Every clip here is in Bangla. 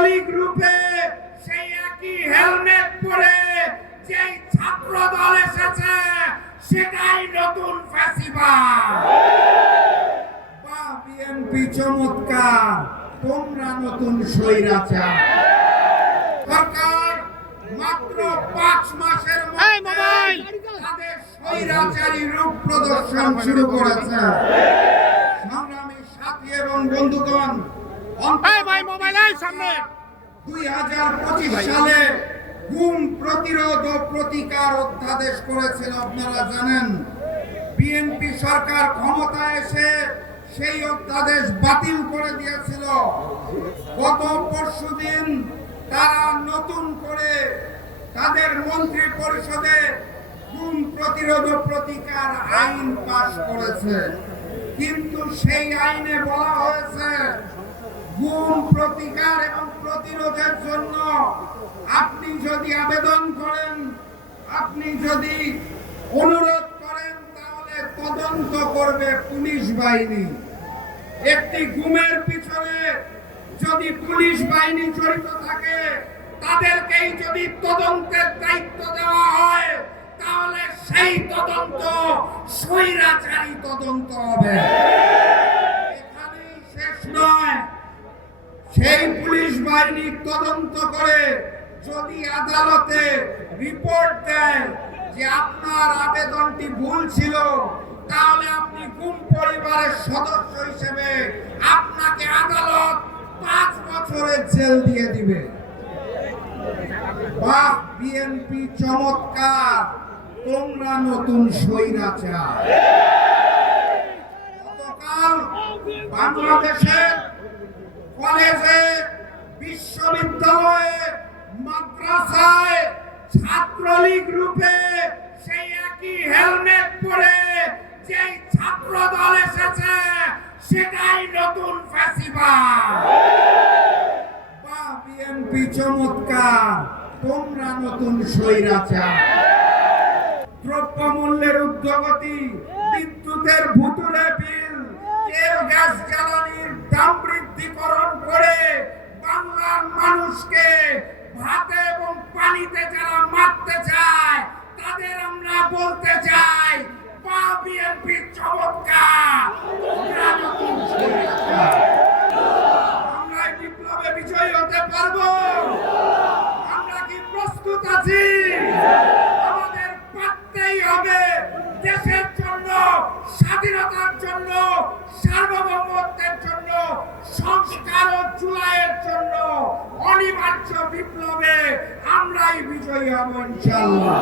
ছাত্রলীগ রূপে সেই একই হেলমেট পরে যেই ছাত্র দল এসেছে সেটাই নতুন ফ্যাসিবাদ। বা বিএনপি চমৎকার, তোমরা নতুন স্বৈরাচার। সরকার মাত্র 5 মাসের মধ্যে তাদের স্বৈরাচারী রূপ প্রদর্শন শুরু করেছে। সংগ্রামী সাথী এবং বন্ধুগণ, 2025 সালে গুম প্রতিরোধ ও প্রতিকার অধ্যাদেশ করেছিল, আপনারা জানেন। বিএনপি সরকার ক্ষমতায় এসে সেই অধ্যাদেশ বাতিল করে দিয়েছিল। গত পরশুদিন তারা নতুন করে তাদের মন্ত্রী পরিষদে গুম প্রতিরোধ ও প্রতিকার আইন পাশ করেছে। কিন্তু সেই আইনে বলা হয়েছে গুম প্রতিকার এবং প্রতিরোধের জন্য আপনি যদি আবেদন করেন, আপনি যদি অনুরোধ করেন, তাহলে তদন্ত করবে পুলিশ বাহিনী। একটি গুমের পিছনে যদি পুলিশ বাহিনী জড়িত থাকে, তাদেরকেই যদি তদন্তের দায়িত্ব দেওয়া হয়, তাহলে সেই তদন্ত স্বৈরাচারী তদন্ত হবে। এখানেই শেষ নয়, সেই পুলিশ বাহিনী তদন্ত করে যদি আদালতে রিপোর্ট দেয় যে আপনার আবেদনটি ভুল ছিল, তাহলে আপনি গুম পরিবারের সদস্য হিসেবে আপনাকে আদালত 5 বছরের জেল দিয়ে দিবে। বাহ, বিএনপি চমৎকার, তোমরা নতুন স্বৈরাচার। গতকাল বাংলাদেশের কলেজে, বিশ্ববিদ্যালয়ে, মাদ্রাসায় ছাত্রলীগ রূপে সেই একই হেলমেট পরে যেই ছাত্র দল এসেছে সেটাই নতুন ফ্যাসিবাদ। বা বিএনপি চমৎকার, তোমরা নতুন স্বৈরাচার। দ্রব্যমূল্যের ঊর্ধ্বগতি, বিদ্যুতের ভুতুড়ে বিল, তেল গ্যাস জ্বালানির দাম বৃদ্ধিকরণ করে বাংলার মানুষকে ভাতে এবং পানিতে যারা মারতে চায়, তাদের আমরা বলতে চাই, বা বিএনপি চমৎকার, তোমরা নতুন স্বৈরাচার। আমরা বিপ্লবে বিজয়ী হতে পারবো? আমরা কি প্রস্তুত আছি? আমাদের পারতেই হবে। দেশের জন্য, স্বাধীনতার জন্য, সার্বভৌমত্বের জন্য, সংস্কার ও জুলাইয়ের জন্য অনিবার্য বিপ্লবে আমরাই বিজয়ী হব ইনশাআল্লাহ।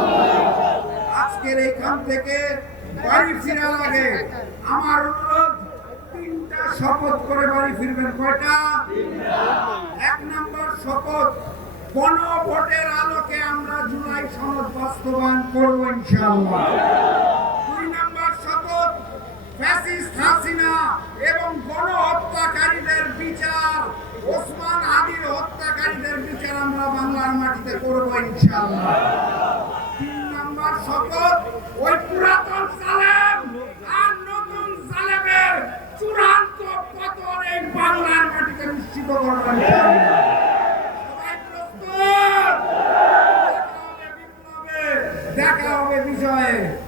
আজকের এখান থেকে বাড়ি ফেরার আগে আমার অনুরোধ, 3টা শপথ করে বাড়ি ফিরবেন। কয়টা? 1 নম্বর শপথ, গণভোটের আলোকে আমরা জুলাই সনদ বাস্তবায়ন করব ইনশাআল্লাহ। 2 নম্বর শপথ, ফ্যাসিস্ট হাসিনা এবং গণহত্যাকারীদের বিচার, ওসমান হাদির হত্যাকারীদের বিচার আমরা বাংলার মাটিতে করব ইনশাআল্লাহ। 3 নম্বর শপথ, ওই পুরাতন